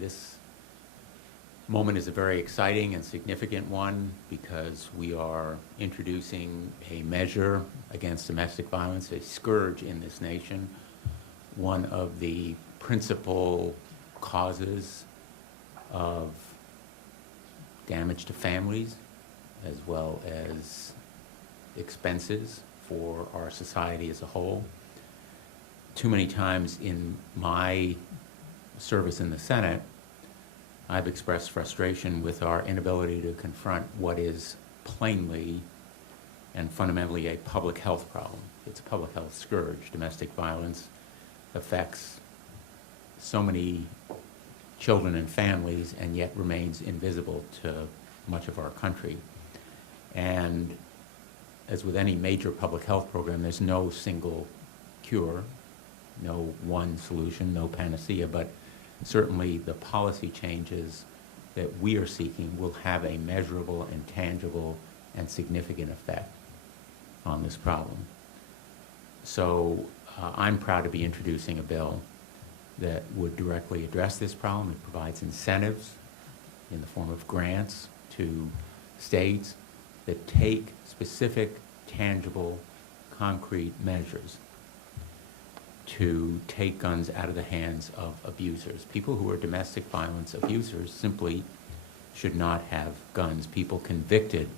This moment is a very exciting and significant one because we are introducing a measure against domestic violence, a scourge in this nation. One of the principal causes of damage to families, as well as expenses for our society as a whole. Too many times in my service in the Senate, I've expressed frustration with our inability to confront what is plainly and fundamentally a public health problem. It's a public health scourge. Domestic violence affects so many children and families and yet remains invisible to much of our country. And as with any major public health program, there's no single cure, no one solution, no panacea, but certainly the policy changes that we are seeking will have a measurable and tangible and significant effect on this problem. So I'm proud to be introducing a bill that would directly address this problem. It provides incentives in the form of grants to states that take specific, tangible, concrete measures to take guns out of the hands of abusers. People who are domestic violence abusers simply should not have guns. People convicted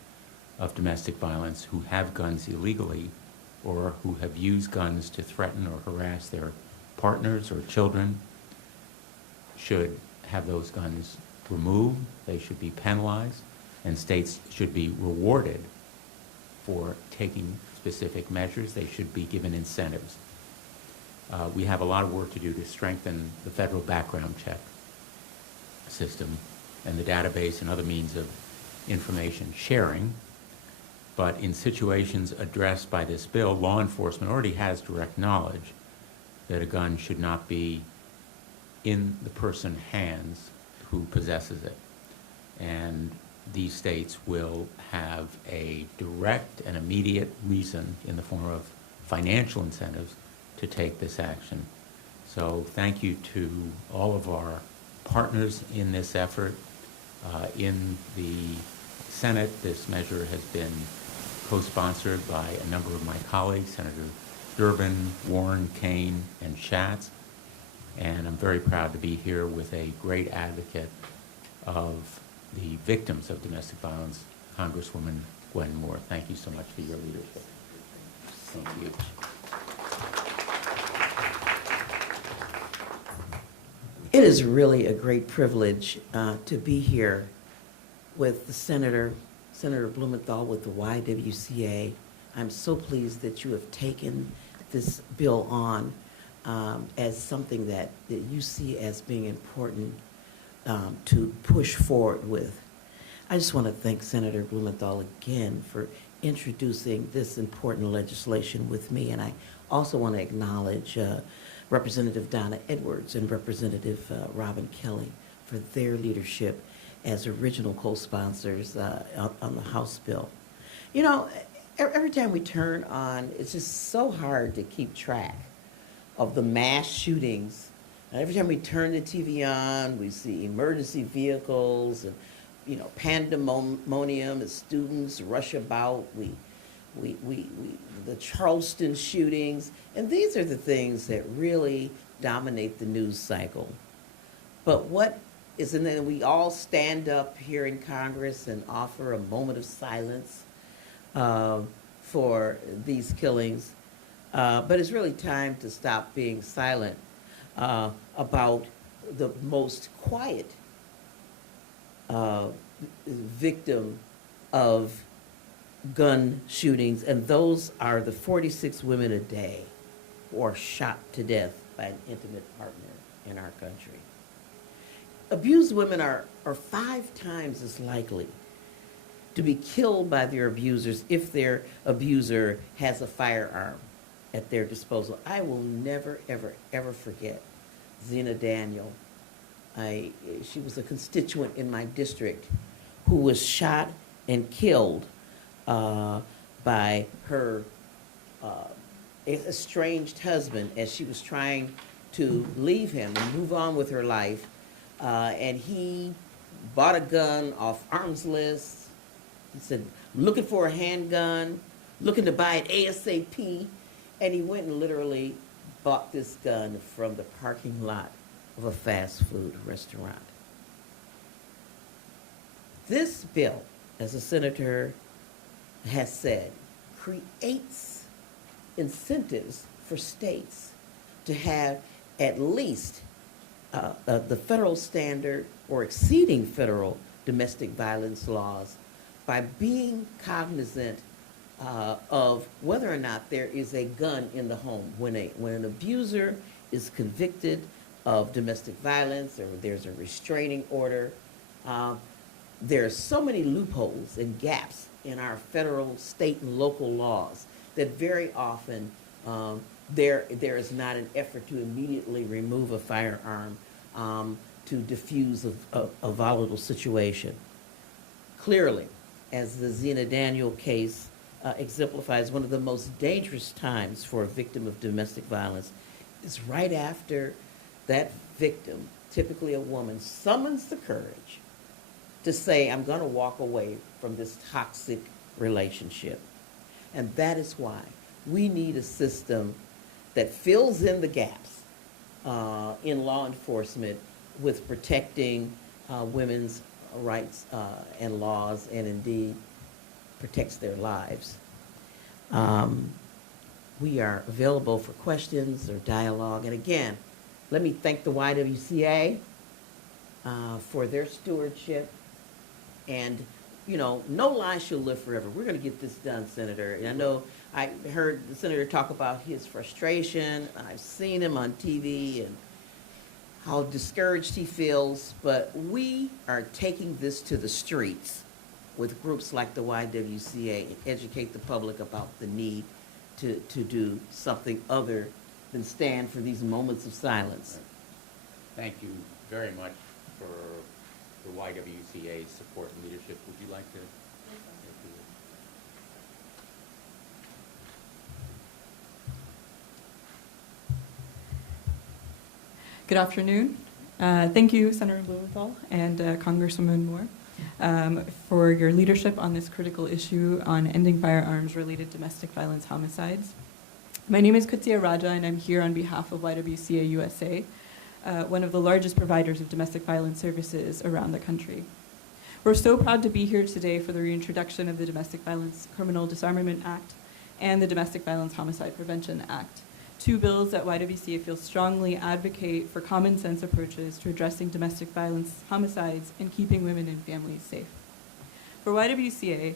of domestic violence who have guns illegally or who have used guns to threaten or harass their partners or children should have those guns removed. They should be penalized, and states should be rewarded for taking specific measures. They should be given incentives. We have a lot of work to do to strengthen the federal background check system and the database and other means of information sharing. But in situations addressed by this bill, law enforcement already has direct knowledge that a gun should not be in the person's hands who possesses it. And these states will have a direct and immediate reason in the form of financial incentives to take this action. So thank you to all of our partners in this effort. In the Senate, this measure has been co-sponsored by a number of my colleagues, Senator Durbin, Warren, Kane, and Schatz. And I'm very proud to be here with a great advocate of the victims of domestic violence, Congresswoman Gwen Moore. Thank you so much for your leadership. Thank you. It is really a great privilege to be here with the Senator Blumenthal with the YWCA. I'm so pleased that you have taken this bill on as something that you see as being important to push forward with. I just want to thank Senator Blumenthal again for introducing this important legislation with me, and I also want to acknowledge Representative Donna Edwards and Representative Robin Kelly for their leadership as original co-sponsors on the House bill. You know, every time we turn on, it's just so hard to keep track of the mass shootings. Every time we turn the TV on, we see emergency vehicles and, you know, pandemonium as students rush about. The Charleston shootings, and these are the things that really dominate the news cycle. But what is, and then we all stand up here in Congress and offer a moment of silence for these killings. But it's really time to stop being silent about the most quiet victim of gun shootings, and those are the 46 women a day who are shot to death by an intimate partner in our country. Abused women are 5 times as likely to be killed by their abusers if their abuser has a firearm at their disposal. I will never, ever, ever forget Zena Daniel. She was a constituent in my district who was shot and killed by her estranged husband as she was trying to leave him and move on with her life and he bought a gun off arms list. He said, looking for a handgun, looking to buy it ASAP. And he went and literally bought this gun from the parking lot of a fast food restaurant. This bill, as the senator has said, creates incentives for states to have at least the federal standard or exceeding federal domestic violence laws by being cognizant of whether or not there is a gun in the home. When an abuser is convicted of domestic violence or there's a restraining order, there are so many loopholes and gaps in our federal, state, and local laws that very often there is not an effort to immediately remove a firearm to diffuse a volatile situation. Clearly, as the Zena Daniel case exemplifies, one of the most dangerous times for a victim of domestic violence is right after that victim, typically a woman, summons the courage to say, I'm going to walk away from this toxic relationship. And that is why we need a system that fills in the gaps in law enforcement with protecting women's rights and laws, and indeed protects their lives. We are available for questions or dialogue. And again, let me thank the YWCA for their stewardship. And, you know, no lie shall live forever. We're going to get this done, Senator. And I know I heard the Senator talk about his frustration. I've seen him on TV and how discouraged he feels. But we are taking this to the streets with groups like the YWCA and educate the public about the need to do something other than stand for these moments of silence. Thank you very much for the YWCA's support and leadership. Would you like to? Good afternoon. Thank you, Senator Blumenthal and Congresswoman Moore, for your leadership on this critical issue on ending firearms-related domestic violence homicides. My name is Kutsia Raja, and I'm here on behalf of YWCA USA, one of the largest providers of domestic violence services around the country. We're so proud to be here today for the reintroduction of the Domestic Violence Criminal Disarmament Act and the Domestic Violence Homicide Prevention Act, two bills that YWCA feels strongly advocate for common sense approaches to addressing domestic violence homicides and keeping women and families safe. For YWCA,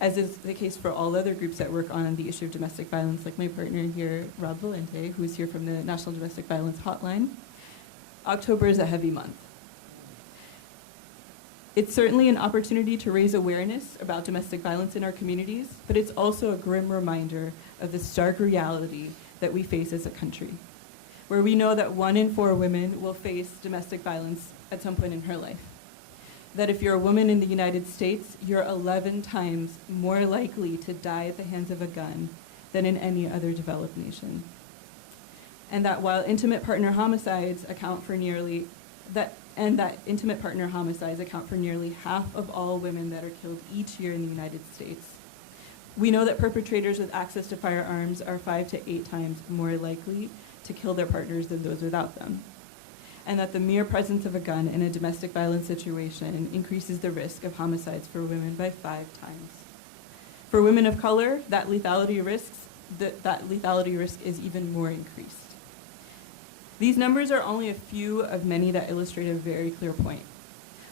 as is the case for all other groups that work on the issue of domestic violence, like my partner here, Rob Valente, who is here from the National Domestic Violence Hotline, October is a heavy month. It's certainly an opportunity to raise awareness about domestic violence in our communities, but it's also a grim reminder of the stark reality that we face as a country, where we know that 1 in 4 women will face domestic violence at some point in her life. That if you're a woman in the United States, you're 11 times more likely to die at the hands of a gun than in any other developed nation. And that while intimate partner homicides account for nearly half of all women that are killed each year in the United States. We know that perpetrators with access to firearms are 5 to 8 times more likely to kill their partners than those without them. And that the mere presence of a gun in a domestic violence situation increases the risk of homicides for women by 5 times. For women of color, that lethality risk is even more increased. These numbers are only a few of many that illustrate a very clear point.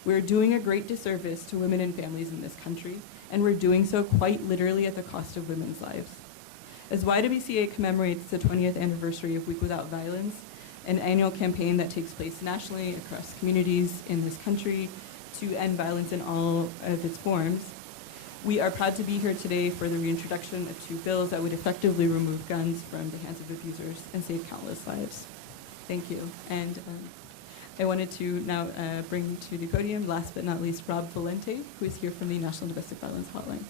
We're doing a great disservice to women and families in this country, and we're doing so quite literally at the cost of women's lives. As YWCA commemorates the 20th anniversary of Week Without Violence, an annual campaign that takes place nationally across communities in this country to end violence in all of its forms, we are proud to be here today for the reintroduction of 2 bills that would effectively remove guns from the hands of abusers and save countless lives. Thank you. And I wanted to now bring to the podium, last but not least, Rob Valente, who is here from the National Domestic Violence Hotline.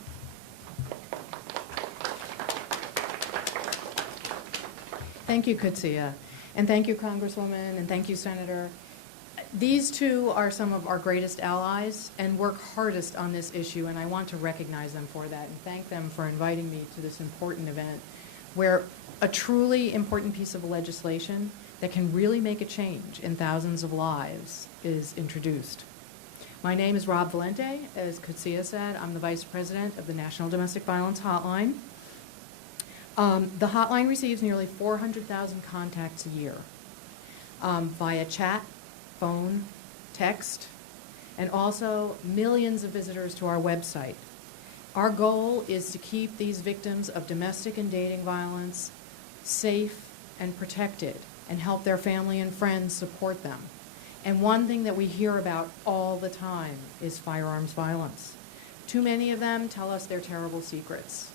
Thank you, Kutsia. And thank you, Congresswoman, and thank you, Senator. These two are some of our greatest allies and work hardest on this issue, and I want to recognize them for that and thank them for inviting me to this important event where a truly important piece of legislation that can really make a change in thousands of lives is introduced. My name is Rob Valente. As Kutsia said, I'm the Vice President of the National Domestic Violence Hotline. The hotline receives nearly 400,000 contacts a year via chat, phone, text, and also millions of visitors to our website. Our goal is to keep these victims of domestic and dating violence safe and protected and help their family and friends support them. And one thing that we hear about all the time is firearms violence. Too many of them tell us their terrible secrets.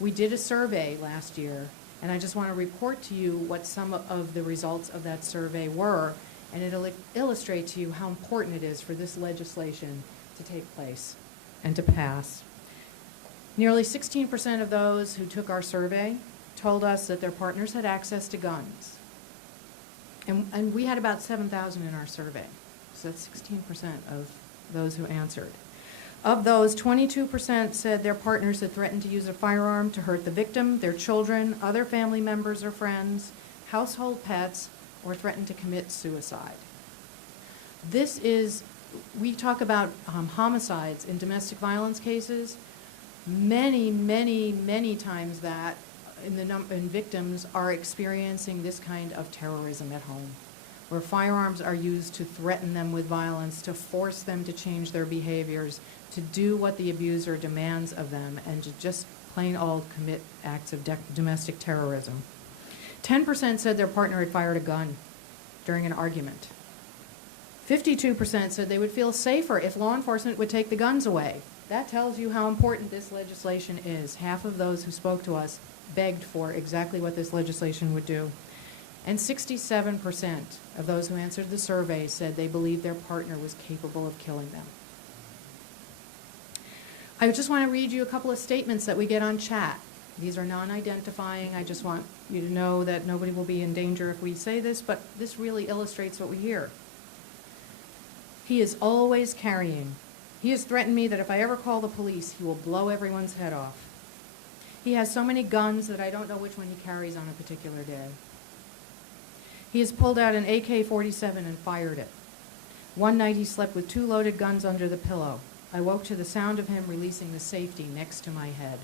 We did a survey last year, and I just want to report to you what some of the results of that survey were, and it'll illustrate to you how important it is for this legislation to take place and to pass. Nearly 16% of those who took our survey told us that their partners had access to guns. And we had about 7,000 in our survey, so that's 16% of those who answered. Of those, 22% said their partners had threatened to use a firearm to hurt the victim, their children, other family members or friends, household pets, or threatened to commit suicide. We talk about homicides in domestic violence cases. Many, many, many times that in victims are experiencing this kind of terrorism at home, where firearms are used to threaten them with violence, to force them to change their behaviors, to do what the abuser demands of them, and to just plain old commit acts of domestic terrorism. 10% said their partner had fired a gun during an argument. 52% said they would feel safer if law enforcement would take the guns away. That tells you how important this legislation is. Half of those who spoke to us begged for exactly what this legislation would do. And 67% of those who answered the survey said they believed their partner was capable of killing them. I just want to read you a couple of statements that we get on chat. These are non-identifying. I just want you to know that nobody will be in danger if we say this, but this really illustrates what we hear. He is always carrying. He has threatened me that if I ever call the police, he will blow everyone's head off. He has so many guns that I don't know which one he carries on a particular day. He has pulled out an AK-47 and fired it. One night he slept with 2 loaded guns under the pillow. I woke to the sound of him releasing the safety next to my head.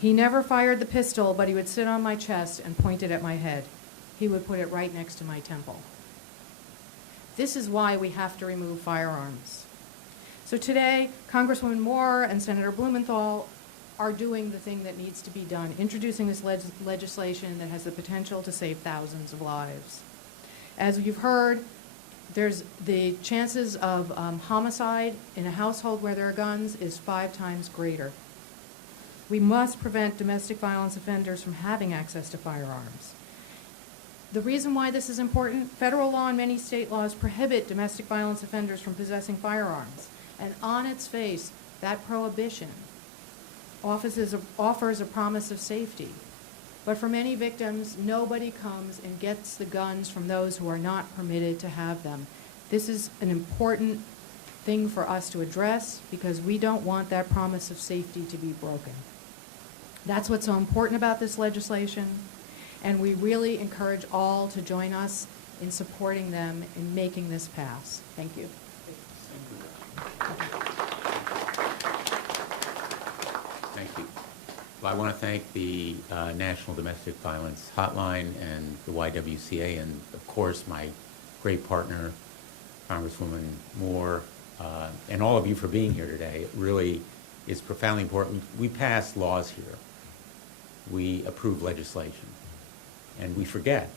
He never fired the pistol, but he would sit on my chest and point it at my head. He would put it right next to my temple. This is why we have to remove firearms. So today, Congresswoman Moore and Senator Blumenthal are doing the thing that needs to be done, introducing this legislation that has the potential to save thousands of lives. As you've heard, there's the chances of homicide in a household where there are guns is 5 times greater. We must prevent domestic violence offenders from having access to firearms. The reason why this is important, federal law and many state laws prohibit domestic violence offenders from possessing firearms. And on its face, that prohibition offers a promise of safety. But for many victims, nobody comes and gets the guns from those who are not permitted to have them. This is an important thing for us to address because we don't want that promise of safety to be broken. That's what's so important about this legislation, and we really encourage all to join us in supporting them in making this pass. Thank you. Thank you. Well, I want to thank the National Domestic Violence Hotline and the YWCA, and of course my great partner, Congresswoman Moore, and all of you for being here today. It really is profoundly important. We pass laws here. We approve legislation. And we forget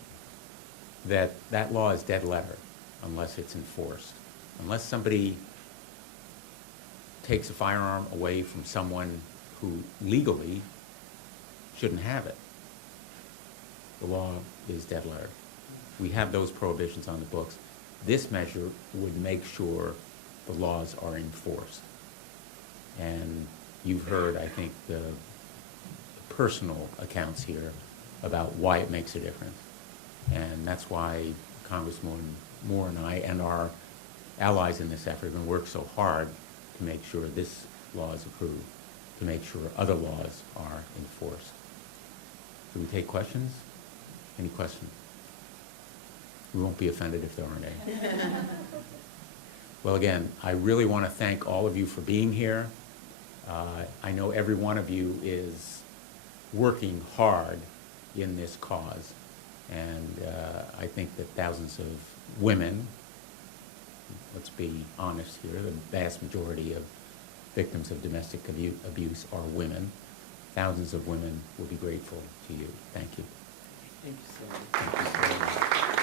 that that law is dead letter unless it's enforced. Unless somebody takes a firearm away from someone who legally shouldn't have it, the law is dead letter. We have those prohibitions on the books. This measure would make sure the laws are enforced. And you've heard, I think, the personal accounts here about why it makes a difference. And that's why Congresswoman Moore and I and our allies in this effort have been worked so hard to make sure this law is approved, to make sure other laws are enforced. Do we take questions? Any questions? We won't be offended if there aren't any. Well, again, I really want to thank all of you for being here. I know every one of you is working hard in this cause, and I think that thousands of women, let's be honest here, the vast majority of victims of domestic abuse are women. Thousands of women will be grateful to you. Thank you. Thank you so much. Thank you so much.